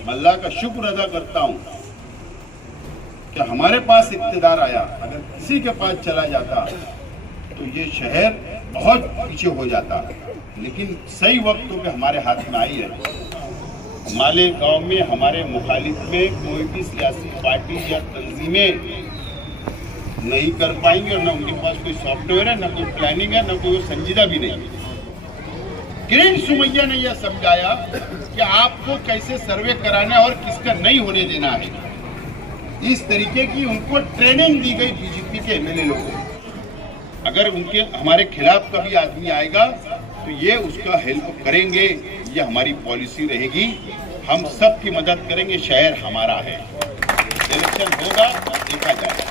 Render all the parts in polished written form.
मैं अल्लाह का शुक्र अदा करता हूँ कि हमारे पास इक़्तिदार आया। अगर किसी के पास चला जाता तो ये शहर बहुत पीछे हो जाता, लेकिन सही वक्त पे हमारे हाथ में आई है। मालेगांव में हमारे मुखालिफ में कोई भी सियासी पार्टी या तंजीमें नहीं कर पाएंगे, और न उनके पास कोई सॉफ्टवेयर है, न कोई प्लानिंग है, न कोई संजीदा भी नहीं है। किरण सुमैया ने यह समझाया कि आपको कैसे सर्वे कराना है और किसका नहीं होने देना है। इस तरीके की उनको ट्रेनिंग दी गई बीजेपी के एमएलए लोगों को। अगर उनके हमारे खिलाफ कभी आदमी आएगा तो ये उसका हेल्प करेंगे, ये हमारी पॉलिसी रहेगी। हम सब की मदद करेंगे, शहर हमारा है। इलेक्शन होगा, देखा जाएगा।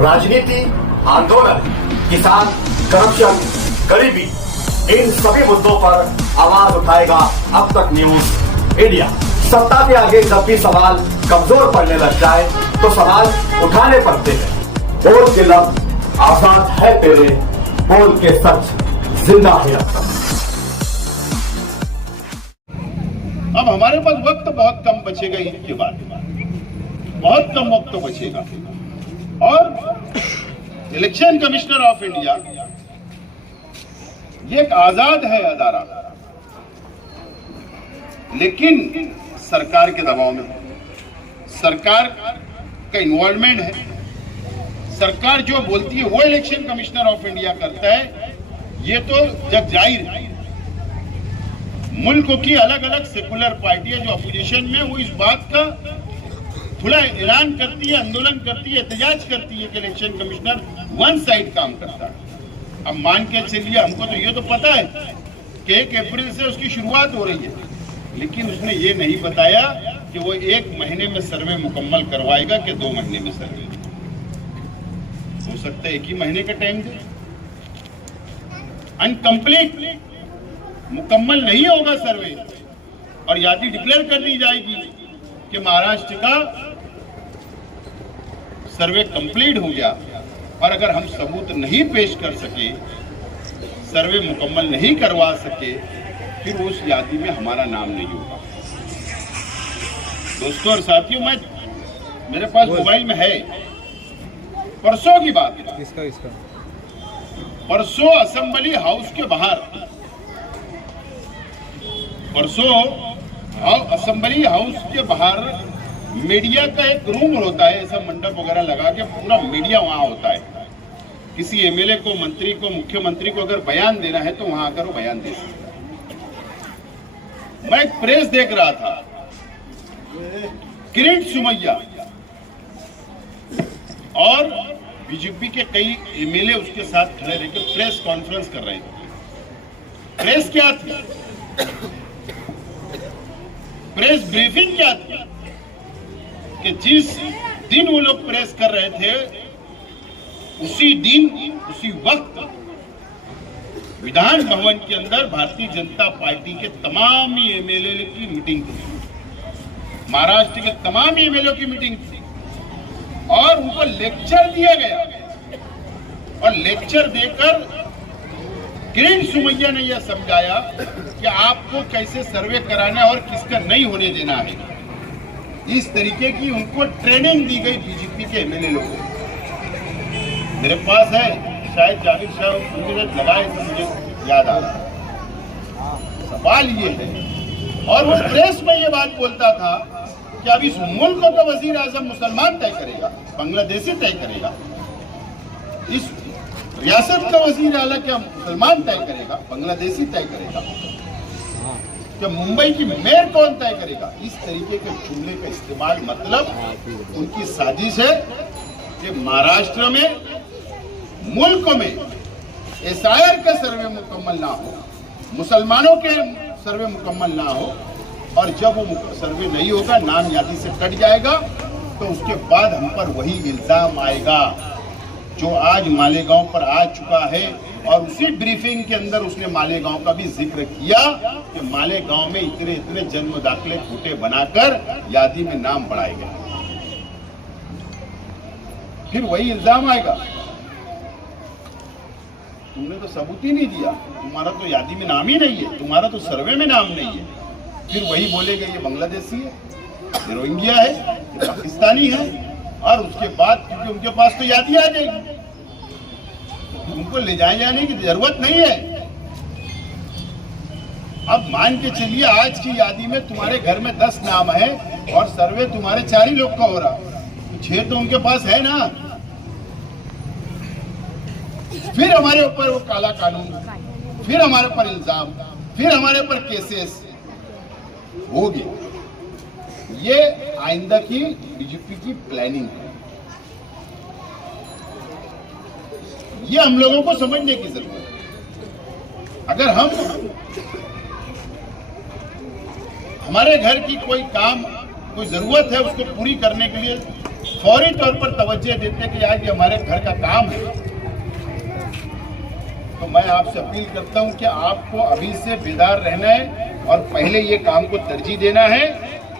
राजनीति, आंदोलन, किसान, करप्शन, गरीबी, इन सभी मुद्दों पर आवाज उठाएगा अब तक न्यूज इंडिया। सत्ता के आगे जब भी सवाल कमजोर पड़ने लग जाए तो सवाल उठाने पड़ते हैं। बोल के लफ्ज आजाद है तेरे, बोल के सच जिंदा है अब तक। अब हमारे पास वक्त बहुत कम बचेगा, ईद के बाद बहुत कम वक्त बचेगा, और इलेक्शन कमिश्नर ऑफ इंडिया ये एक आजाद है अदारा, लेकिन सरकार के दबाव में, सरकार का इन्वॉल्वमेंट है। सरकार जो बोलती है वो इलेक्शन कमिश्नर ऑफ इंडिया करता है, ये तो जग जाहिर है। मुल्क की अलग अलग सेकुलर पार्टियां जो अपोजिशन में, वो इस बात का खुला ऐलान करती है, आंदोलन करती है, एहतजाज करती है कि इलेक्शन कमिश्नर वन साइड काम करता है। अब मान के चलिए, हमको तो ये तो पता है कि 1 अप्रैल से उसकी शुरुआत हो रही है, लेकिन उसने ये नहीं बताया कि वो 1 महीने में सर्वे मुकम्मल करवाएगा कि 2 महीने में सर्वे। हो सकता है 1 ही महीने का टाइम दे। अनकम्प्लीट, मुकम्मल नहीं होगा सर्वे, और यादी डिक्लेयर कर दी जाएगी कि महाराष्ट्र का सर्वे कंप्लीट हो गया। और अगर हम सबूत नहीं पेश कर सके, सर्वे मुकम्मल नहीं करवा सके, फिर उस यादी में हमारा नाम नहीं होगा। दोस्तों और साथियों, मेरे पास मोबाइल में है, परसों की बात है। इसका परसों असेंबली हाउस के बाहर, परसों असेंबली हाउस के बाहर मीडिया का एक रूम होता है, ऐसा मंडप वगैरह लगा के पूरा मीडिया वहां होता है। किसी एमएलए को, मंत्री को, मुख्यमंत्री को अगर बयान देना है तो वहां आकर वो बयान दे सकता है। मैं एक प्रेस देख रहा था, किरण सुमैया और बीजेपी के कई एमएलए उसके साथ खड़े रहकर प्रेस कॉन्फ्रेंस कर रहे थे। प्रेस क्या थी? प्रेस ब्रीफिंग क्या थी? कि जिस दिन वो लोग प्रेस कर रहे थे, उसी दिन, उसी वक्त विधान भवन के अंदर भारतीय जनता पार्टी के तमाम एमएलए की मीटिंग थी, महाराष्ट्र के तमाम एमएलए की मीटिंग थी, और उनको लेक्चर दिया गया। और लेक्चर देकर किरण सुमैया ने यह समझाया कि आपको कैसे सर्वे कराना है और किसका नहीं होने देना है। इस तरीके की उनको ट्रेनिंग दी गई बीजेपी के एमएलए लोगों को। मेरे पास है, शायद जावेद शाह उनके साथ लगाए तो मुझे याद आ रहा है। सवाल ये है, और वो प्रेस में ये बात बोलता था कि अब इस मुल्क को तो वजीर आजम मुसलमान तय करेगा, बांग्लादेशी तय करेगा, इस रियासत का वजीर आला क्या मुसलमान तय करेगा, बांग्लादेशी तय करेगा, क्या मुंबई की मेयर कौन तय करेगा। इस तरीके के जुमले का इस्तेमाल, मतलब उनकी साजिश है कि महाराष्ट्र में, मुल्क में एसआईआर का सर्वे मुकम्मल ना हो, मुसलमानों के सर्वे मुकम्मल ना हो, और जब वो सर्वे नहीं होगा, नाम यादी से कट जाएगा, तो उसके बाद हम पर वही इल्जाम आएगा जो आज मालेगांव पर आ चुका है। और उसी ब्रीफिंग के अंदर उसने मालेगांव का भी जिक्र किया कि मालेगांव में इतने इतने जन्म दाखिले खोटे बनाकर यादी में नाम बढ़ाए गए। फिर वही इल्जाम आएगा, तुमने तो सबूत ही नहीं दिया, तुम्हारा तो यादी में नाम ही नहीं है, तुम्हारा तो सर्वे में नाम नहीं है। फिर वही बोलेगा ये बांग्लादेशी है, ये रोहिंग्या है, ये पाकिस्तानी है, और उसके बाद क्योंकि उनके पास तो यादी आ जाएगी, उनको ले जाने की जरूरत नहीं है। अब मान के चलिए आज की यादी में तुम्हारे घर में 10 नाम है और सर्वे तुम्हारे 4 ही लोग का हो रहा, तो 6 तो उनके पास है ना। फिर हमारे ऊपर वो काला कानून, फिर हमारे ऊपर इल्जाम, फिर हमारे ऊपर केसेस हो गया। ये आइंदा की बीजेपी की प्लानिंग है, ये हम लोगों को समझने की जरूरत है। अगर हमारे घर की कोई काम, कोई जरूरत है, उसको पूरी करने के लिए फौरी तौर पर तवज्जो देते हैं कि आज ये हमारे घर का काम है, तो मैं आपसे अपील करता हूं कि आपको अभी से बेदार रहना है और पहले ये काम को तरजीह देना है।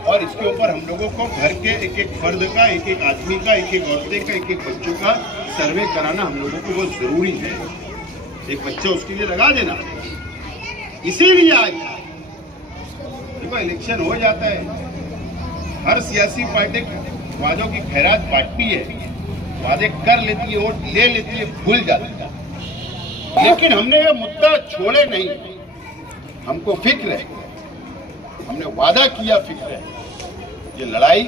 और इसके ऊपर हम लोगों को घर के एक एक फर्द का, एक एक आदमी का, एक एक औरतें का, एक एक बच्चों का सर्वे कराना हम लोगों को बहुत जरूरी है। एक बच्चा उसके लिए लगा देना। इसीलिए आज देखो इलेक्शन हो जाता है, हर सियासी पार्टी वादों की खैरात बांटती है, वादे कर लेती है, वोट ले लेती है, भूल जाती है, लेकिन हमने ये मुद्दा छोड़े नहीं। हमको फिक्र है, हमने वादा किया, फिक्र है। ये लड़ाई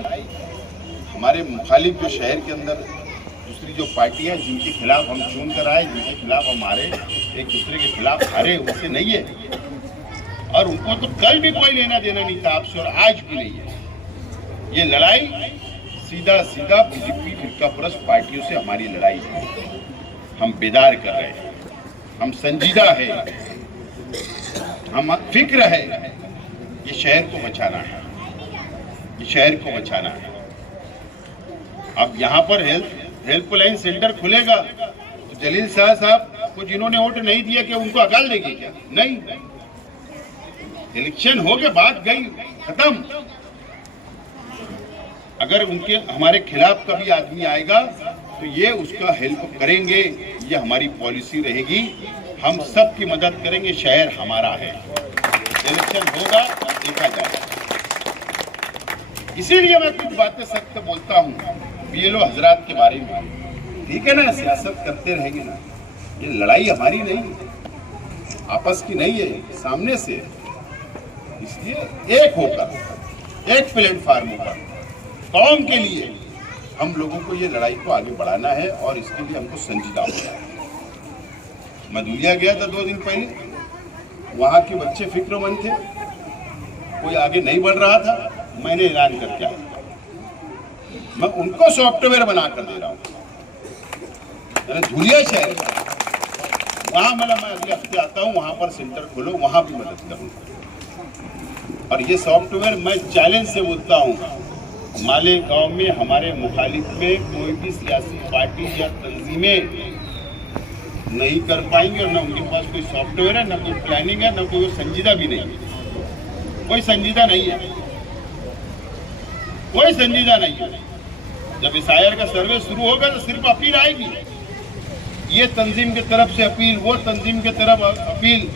हमारे मुखालिफ जो शहर के अंदर दूसरी जो पार्टियां जिनके खिलाफ हम चुन कर आए, जिनके खिलाफ हम हारे, एक दूसरे के खिलाफ हारे, उनसे नहीं है। और उनको तो कल भी कोई लेना देना नहीं था आपसे, और आज भी नहीं है। ये लड़ाई सीधा सीधा बीजेपी फिरकापरस्त पार्टियों से हमारी लड़ाई है। हम बेदार कर रहे हैं, हम संजीदा है, हम फिक्र है। ये शहर को बचाना है, ये शहर को बचाना है। अब यहाँ पर हेल्पलाइन सेंटर खुलेगा तो जलील शाह साहब को जिन्होंने वोट नहीं दिया क्या उनको अकाल देगी क्या? नहीं, इलेक्शन हो गए, बात गई, खत्म। अगर उनके हमारे खिलाफ कभी आदमी आएगा तो ये उसका हेल्प करेंगे, ये हमारी पॉलिसी रहेगी। हम सब की मदद करेंगे, शहर हमारा है। इलेक्शन होगा, देखा जाएगा। इसीलिए मैं कुछ बातें सख्त बोलता हूँ बीएलओ हजरात के बारे में। ठीक है ना, सियासत करते रहेंगे ना, ये लड़ाई हमारी नहीं है, आपस की नहीं है, सामने से है। इसलिए एक होकर, एक प्लेटफार्म होकर कौम के लिए हम लोगों को ये लड़ाई को आगे बढ़ाना है, और इसके लिए हमको संजीदा होना है। मैं दुनिया गया था 2 दिन पहले, वहाँ के बच्चे फिक्रमंद थे, कोई आगे नहीं बढ़ रहा था, मैंने ऐलान करके आया, मैं उनको सॉफ्टवेयर बना कर दे रहा हूँ। धुलिया शहर वहाँ मतलब मैं अगले हफ्ते आता हूँ, वहाँ पर सेंटर खोलो, वहाँ भी मदद करूँगा। और ये सॉफ्टवेयर मैं चैलेंज से बोलता हूँ, मालेगांव में हमारे मुखालिफ में कोई भी सियासी पार्टी या तंजीमें नहीं कर पाएंगे, और न उनके पास कोई सॉफ्टवेयर है, न कोई प्लानिंग है, न कोई संजीदा भी नहीं है। कोई संजीदा नहीं है, कोई संजीदा नहीं है। जब एसआईआर का सर्वे शुरू होगा तो सिर्फ अपील आएगी, ये तंजीम की तरफ से अपील, वो तंजीम की तरफ अपील,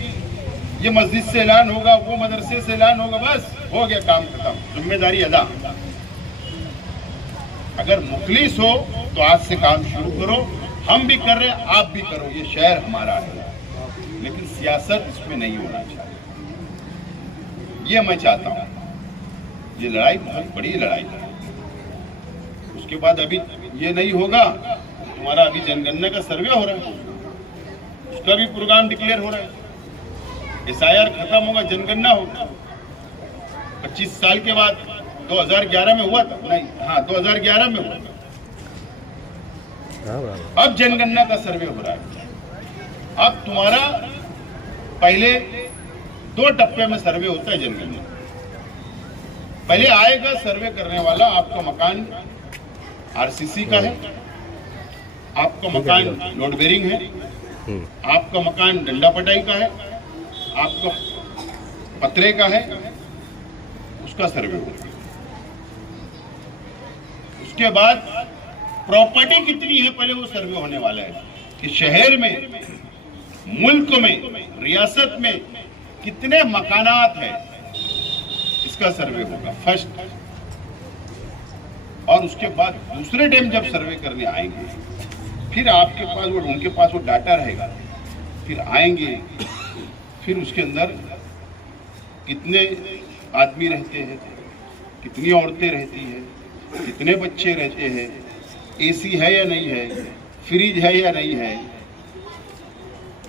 ये मस्जिद से ऐलान होगा, वो मदरसे से ऐलान होगा, बस हो गया, काम खत्म, जिम्मेदारी अदा। अगर मुखलिस हो तो आज से काम शुरू करो, हम भी कर रहे हैं, आप भी करो, ये शहर हमारा है, लेकिन सियासत इसमें नहीं होना चाहिए, ये मैं चाहता हूं। ये लड़ाई बहुत बड़ी लड़ाई है। उसके बाद अभी ये नहीं होगा, तुम्हारा अभी जनगणना का सर्वे हो रहा है, उसका भी प्रोग्राम डिक्लेयर हो रहा है। एसआईआर खत्म होगा, जनगणना होगा 25 साल के बाद। 2011 में हुआ था, नहीं, हाँ 2011 में हुआ था। अब जनगणना का सर्वे हो रहा है। अब तुम्हारा पहले 2 टप्पे में सर्वे होता है जनगणना। पहले आएगा सर्वे करने वाला, आपका मकान आरसीसी का है, आपका मकान लोड बेरिंग है, आपका मकान डंडा पटाई का है, आपका पतरे का है, उसका सर्वे होगा। उसके बाद प्रॉपर्टी कितनी है, पहले वो सर्वे होने वाला है कि शहर में, मुल्क में, रियासत में कितने मकानात हैं, उसका सर्वे होगा फर्स्ट, और उसके बाद दूसरे टाइम जब सर्वे करने आएंगे फिर आपके पास वो उनके पास वो डाटा रहेगा, फिर आएंगे, फिर उसके अंदर कितने आदमी रहते हैं, कितनी औरतें रहती हैं, कितने बच्चे रहते हैं, एसी है या नहीं है, फ्रिज है या नहीं है,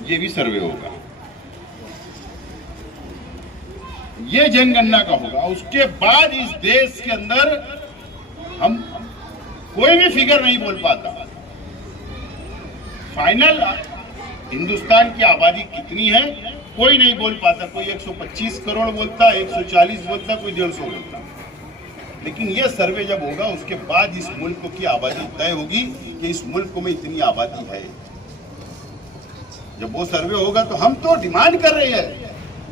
ये भी सर्वे होगा। ये जनगणना का होगा। उसके बाद इस देश के अंदर हम कोई भी फिगर नहीं बोल पाता। फाइनल हिंदुस्तान की आबादी कितनी है कोई नहीं बोल पाता। कोई 125 करोड़ बोलता, 140 बोलता, कोई 150 बोलता। लेकिन यह सर्वे जब होगा उसके बाद इस मुल्क की आबादी तय होगी कि इस मुल्क में इतनी आबादी है। जब वो सर्वे होगा तो हम तो डिमांड कर रहे हैं,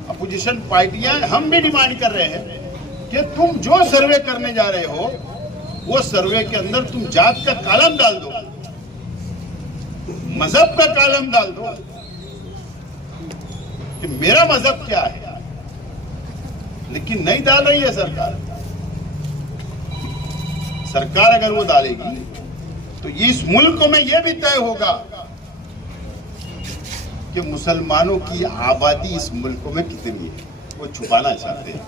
अपोजिशन पार्टियां, हम भी डिमांड कर रहे हैं कि तुम जो सर्वे करने जा रहे हो वो सर्वे के अंदर तुम जात का कॉलम डाल दो, मजहब का कॉलम डाल दो कि मेरा मजहब क्या है। लेकिन नहीं डाल रही है सरकार। सरकार अगर वो डालेगी तो ये इस मुल्क में यह भी तय होगा कि मुसलमानों की आबादी इस मुल्क में कितनी है। वो छुपाना चाहते हैं।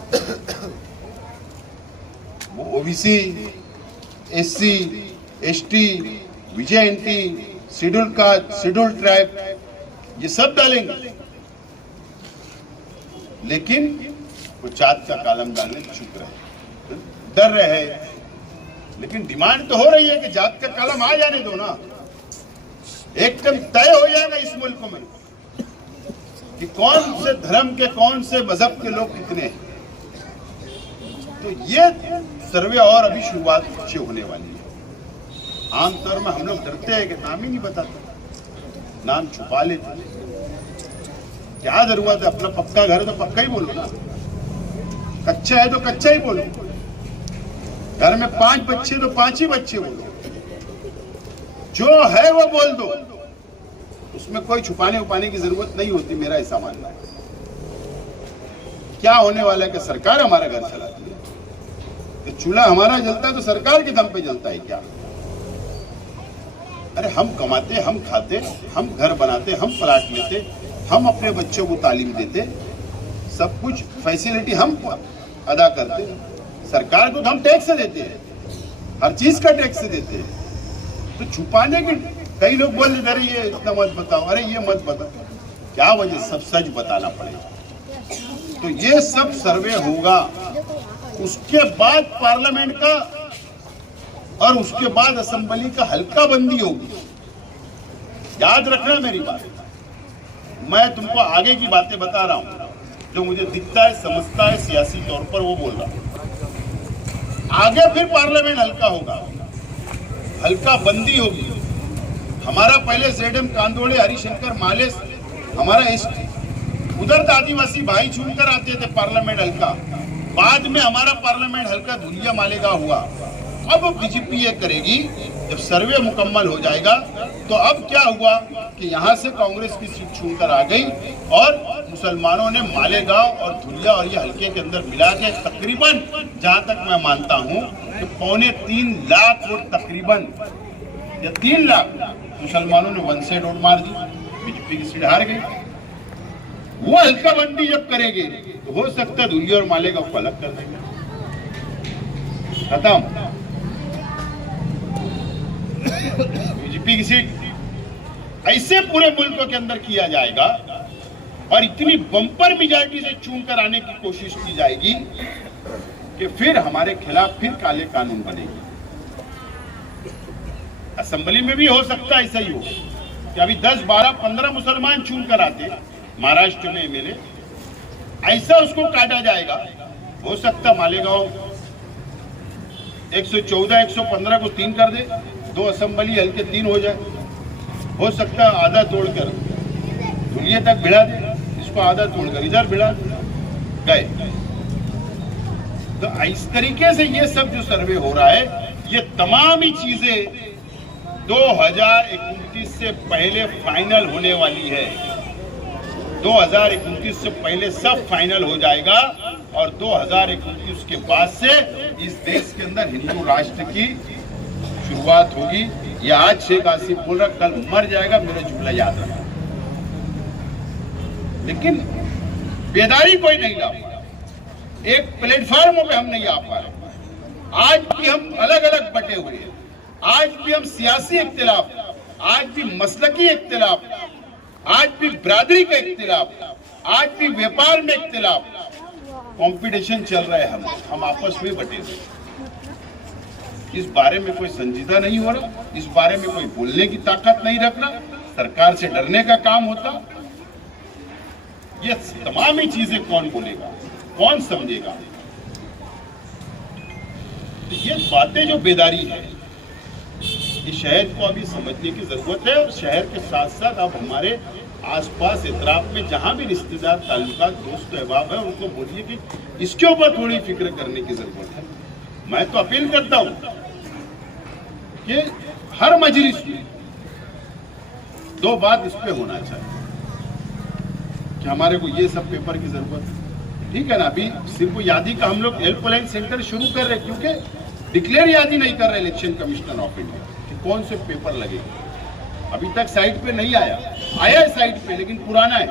वो OBC, SC, ST, VJNT, schedule caste, schedule tribe, ये सब डालेंगे। लेकिन वो जात का कॉलम डालने चुप रहे, डर रहे हैं। लेकिन डिमांड तो हो रही है कि जात का कॉलम आ जाने दो ना। एकदम तय हो जाएगा इस मुल्क में कि कौन से धर्म के, कौन से मजहब के लोग कितने हैं। तो ये सर्वे और अभी शुरुआत अच्छी होने वाली है। आमतौर में हम लोग डरते हैं कि नाम ही नहीं बताते, नाम छुपा लेते। क्या जरूरत है? अपना पक्का घर है तो पक्का ही बोलो ना, कच्चा है तो कच्चा ही बोलो। घर में 5 बच्चे तो 5 ही बच्चे बोलो। जो है वो बोल दो, उसमें कोई छुपाने उपाने की जरूरत नहीं होती। मेरा ऐसा मानना है। क्या होने वाला है कि सरकार हमारा घर चलाती है, कि चूल्हा हमारा जलता है तो सरकार के दम पे जलता है क्या? अरे हम कमाते, हम खाते, हम घर बनाते, हम प्लाट लेते, हम अपने बच्चों को तालीम देते, सब कुछ फैसिलिटी हम अदा करते। सरकार को तो हम टैक्स देते हैं, हर चीज का टैक्स देते हैं। तो छुपाने के कई लोग बोल देते, अरे ये इतना मत बताओ, अरे ये मत बताओ। क्या वजह? सब सच बताना पड़ेगा। तो ये सब सर्वे होगा। उसके बाद पार्लियामेंट का और उसके बाद असेंबली का हल्का बंदी होगी। याद रखना मेरी बात। मैं तुमको आगे की बातें बता रहा हूं, जो मुझे दिखता है, समझता है, सियासी तौर पर वो बोल रहा हूं। आगे फिर पार्लियामेंट हल्का होगा, हल्का बंदी होगी। हमारा पहले जेडएम कांदोड़े, हरिशंकर मालेस, हमारा उधर तो आदिवासी भाई चुनकर आते थे पार्लियामेंट हल्का। बाद में हमारा पार्लियामेंट हल्का धुलिया मालेगा हुआ। अब बीजेपी ये करेगी, जब सर्वे मुकम्मल हो जाएगा तो अब क्या हुआ कि यहाँ से कांग्रेस की सीट छूकर आ गई और मुसलमानों ने मालेगांव और धुलिया और ये हल्के के अंदर मिला के तकरीबन, जहां तक मैं मानता हूं कि 3.25 लाख वोट, तकरीबन या 3 लाख मुसलमानों ने वन साइड वोट मार दी, बीजेपी की सीट हार गई। वो हल्का बंदी जब करेंगे तो हो सकता है धुलिया और मालेगांव को अलग कर देंगे, खत्म। बीजेपी की सीट ऐसे पूरे मुल्क के अंदर किया जाएगा और इतनी बम्पर मेजॉरिटी से चुनकर आने की कोशिश की जाएगी कि फिर हमारे खिलाफ फिर काले कानून बनेंगे। असेंबली में भी हो सकता है ऐसा ही हो कि अभी 10, 12, 15 मुसलमान चुनकर आते महाराष्ट्र में एमएलए, ऐसा उसको काटा जाएगा। हो सकता मालेगांव 114, 115 को 3 कर दे, 2 असेंबली हल्के 3 हो जाए। हो सकता है आधा तोड़कर धुलिया तक भिड़ा दे, इसको आधा तोड़कर इधर भिड़ा गए। तो इस तरीके से ये सब जो सर्वे हो रहा है, ये तमाम ही चीजें 2029 से पहले फाइनल होने वाली है। 2029 से पहले सब फाइनल हो जाएगा और 2021 के बाद से इस देश के अंदर हिंदू राष्ट्र की शुरुआत होगी। ये आज शेख आसिफ बोल रहा, कल मर जाएगा, मेरे जुमला याद रखना। लेकिन बेदारी कोई नहीं ला पा रहा, एक प्लेटफॉर्म पे हम नहीं आ पा रहे। आज भी हम अलग अलग बटे हुए हैं, आज भी हम सियासी इख्तिलाफ, आज भी मसलकी इख्तिलाफ, आज भी बिरादरी का इख्तिलाफ, आज भी व्यापार में इख्तिलाफ, कंपटीशन चल रहा है। हम आपस में बटे हुए। इस बारे में कोई संजीदा नहीं हो रहा, इस बारे में कोई बोलने की ताकत नहीं रख रहा, सरकार से डरने का काम होता। ये तमाम ही चीजें कौन बोलेगा, कौन समझेगा? ये बातें जो बेदारी है, ये शहर को अभी समझने की जरूरत है। और शहर के साथ साथ अब हमारे आसपास इतराफ में जहां भी रिश्तेदार, ताल्लुकात, दोस्त अहबाब है, उनको बोलिए कि इसके ऊपर थोड़ी फिक्र करने की जरूरत है। मैं तो अपील करता हूं कि हर मजलिस में 2 बात इस पे होना चाहिए कि हमारे को ये सब पेपर की जरूरत है। ठीक है ना, अभी सिर्फ यादी का हम लोग हेल्पलाइन सेंटर शुरू कर रहे हैं, क्योंकि डिक्लेयर यादी नहीं कर रहे इलेक्शन कमिश्नर ऑफ इंडिया कि कौन से पेपर लगेंगे। अभी तक साइट पे नहीं आया है साइट पे, लेकिन पुराना है,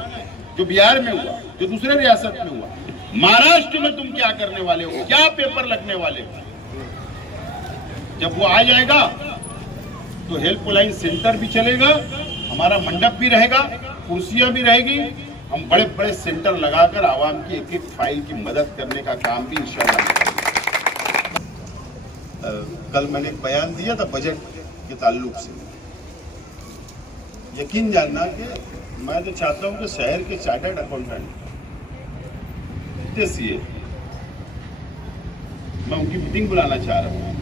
जो बिहार में हुआ, जो दूसरे रियासत में हुआ। महाराष्ट्र में तुम क्या करने वाले हो, क्या पेपर लगने वाले हो? जब वो आ जाएगा तो हेल्पलाइन सेंटर भी चलेगा, हमारा मंडप भी रहेगा, कुर्सियां भी रहेगी। हम बड़े बड़े सेंटर लगाकर आवाम की एक एक फाइल की मदद करने का काम भी इंशाल्लाह करेंगे। कल मैंने एक बयान दिया था बजट के ताल्लुक से। यकीन जानना कि मैं तो चाहता हूं कि शहर के चार्टर्ड अकाउंटेंट, सीए, मैं उनकी मीटिंग बुलाना चाह रहा हूं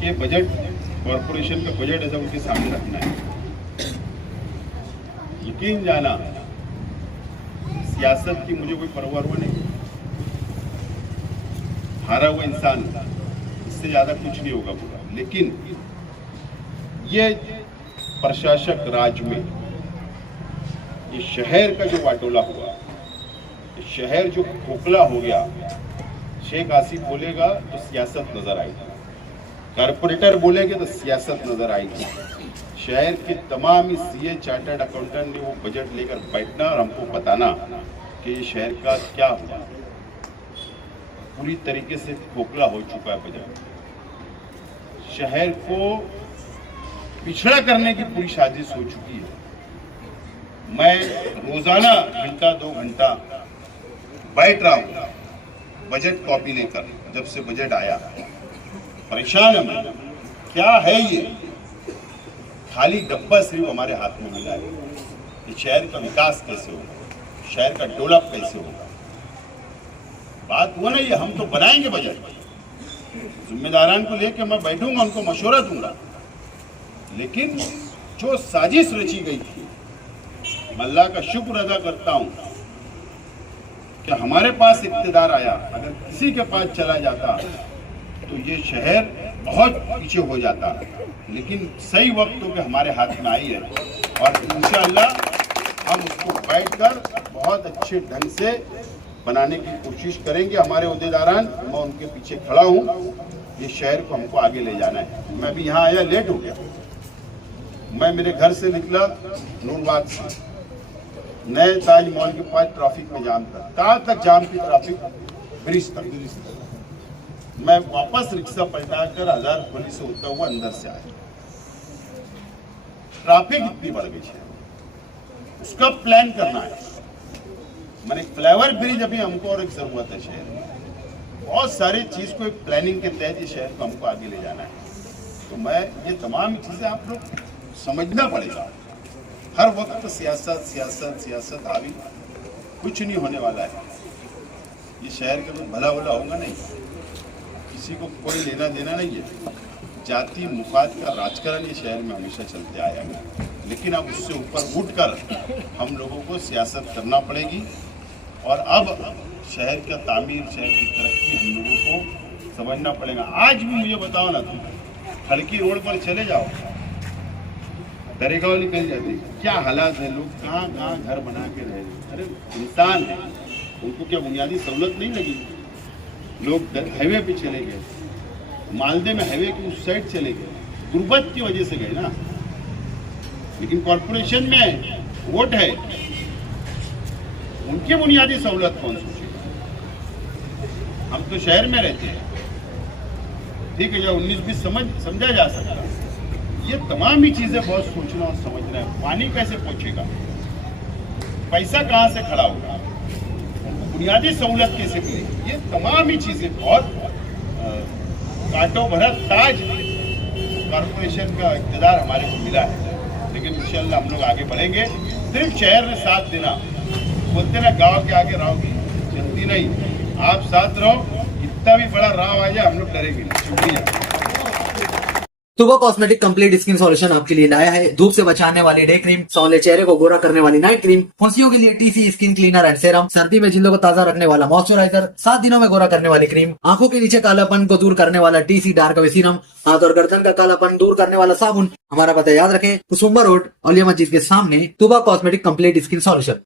कि बजट, कॉरपोरेशन का बजट ऐसा उनके सामने रखना है। यकीन जाना, सियासत की मुझे कोई परवाह नहीं, हारा हुआ इंसान, इससे ज्यादा कुछ नहीं होगा पूरा। लेकिन ये प्रशासक राज में ये शहर का जो वाटोला हुआ, ये शहर जो खोखला हो गया, शेख आसिफ बोलेगा तो सियासत नजर आएगी, कारपोरेटर बोलेंगे तो सियासत नजर आएगी। शहर के तमाम ही सीए, चार्टर्ड अकाउंटेंट ने वो बजट लेकर बैठना और हमको बताना कि ये शहर का क्या हुआ। पूरी तरीके से खोखला हो चुका है बजट। शहर को पिछड़ा करने की पूरी साजिश हो चुकी है। मैं रोजाना घंटा 2 घंटा बैठ रहा हूं बजट कॉपी लेकर, जब से बजट आया परेशान है मैं। क्या है ये? खाली डब्बा सिर्फ हमारे हाथ में मिला है। ये शहर का विकास कैसे होगा, शहर का डेवलप कैसे होगा? बात वो नहीं है, हम तो बनाएंगे बजट, जिम्मेदारान को लेकर मैं बैठूंगा, उनको मशवरा दूंगा। लेकिन जो साजिश रची गई थी, मैं अल्लाह का शुक्र अदा करता हूं कि हमारे पास इख्तिदार आया। अगर किसी के पास चला जाता तो ये शहर बहुत पीछे हो जाता, लेकिन सही वक्त पे हमारे हाथ में आई है और इंशाअल्लाह हम उसको बैठकर बहुत अच्छे ढंग से बनाने की कोशिश करेंगे। हमारे ओहदेदारान, मैं उनके पीछे खड़ा हूँ। ये शहर को हमको आगे ले जाना है। मैं भी यहाँ आया, लेट हो गया। मैं मेरे घर से निकला नूरबाग से, नए ताज मॉल के पास ट्रैफिक में जाम था। कहाँ तक जाम की ट्रैफिक? ब्रिज तक। मैं वापस रिक्शा पलटाकर आजाद गली से होता हुआ अंदर से आया। ट्रैफिक इतनी बढ़ गई है, उसका प्लान करना है। मैंने फ्लाईओवर ब्रिज अभी हमको और एक जरूरत है शहर में। बहुत सारी चीज को एक प्लानिंग के तहत ये शहर को हमको आगे ले जाना है। तो मैं ये तमाम चीजें आप लोग समझना पड़ेगा। हर वक्त सियासत सियासत सियासत हावी, कुछ नहीं होने वाला है। ये शहर का तो भला भला होगा नहीं, किसी को कोई लेना देना नहीं है। जाति मुफाद का राजकारण ये शहर में हमेशा चलते आया है, लेकिन अब उससे ऊपर उठकर हम लोगों को सियासत करना पड़ेगी। और अब शहर का तामीर, शहर की तरक्की हम लोगों को समझना पड़ेगा। आज भी मुझे बताओ ना, तुम खड़की रोड पर चले जाओ, दरेगांव निकल जाती, क्या हालात है, लोग कहाँ कहाँ घर बना के रह रहे। अरे इंसान है, उनको क्या बुनियादी सहूलत नहीं लगी? लोग हाईवे पे चले गए, मालदे में हाईवे के उस साइड चले गए, गुर्बत की वजह से गए ना। लेकिन कॉर्पोरेशन में वोट है, उनकी बुनियादी सहूलत कौन सोचेगा? हम तो शहर में रहते हैं, ठीक है, जो 19-20 समझा जा सकता है। ये तमाम ही चीजें बहुत सोचना और समझना है। पानी कैसे पहुंचेगा, पैसा कहां से खड़ा होगा, बुनियादी सहूलत कैसे मिलेगी, ये तमाम ही चीजें बहुत कांटों भरा ताज कॉर्पोरेशन का इक़्तिदार हमारे को मिला है। लेकिन इंशाल्लाह हम लोग आगे बढ़ेंगे। सिर्फ शहर ने साथ देना, बोलते ना गांव के आगे राव की चलती नहीं, आप साथ रहो, इतना भी बड़ा राव आ जाए हम लोग डरेंगे नहीं। शुक्रिया। तुबा कॉस्मेटिक कंप्लीट स्किन सॉल्यूशन आपके लिए लाया है धूप से बचाने वाली डे क्रीम, सौंले चेहरे को गोरा करने वाली नाइट क्रीम, फुंसियों के लिए TC skin cleaner and serum, सर्दी में जिल्दों को ताजा रखने वाला मॉइस्चराइजर, 7 दिनों में गोरा करने वाली क्रीम, आंखों के नीचे कालापन को दूर करने वाला टीसी डार्क वे सीरम, हाथ और गर्दन का कालापन दूर करने वाला साबुन। हमारा पता याद रखें, कुसुम्बा रोड, औलिया मस्जिद के सामने, तुबा कॉस्मेटिक कंप्लीट स्किन सॉल्यूशन।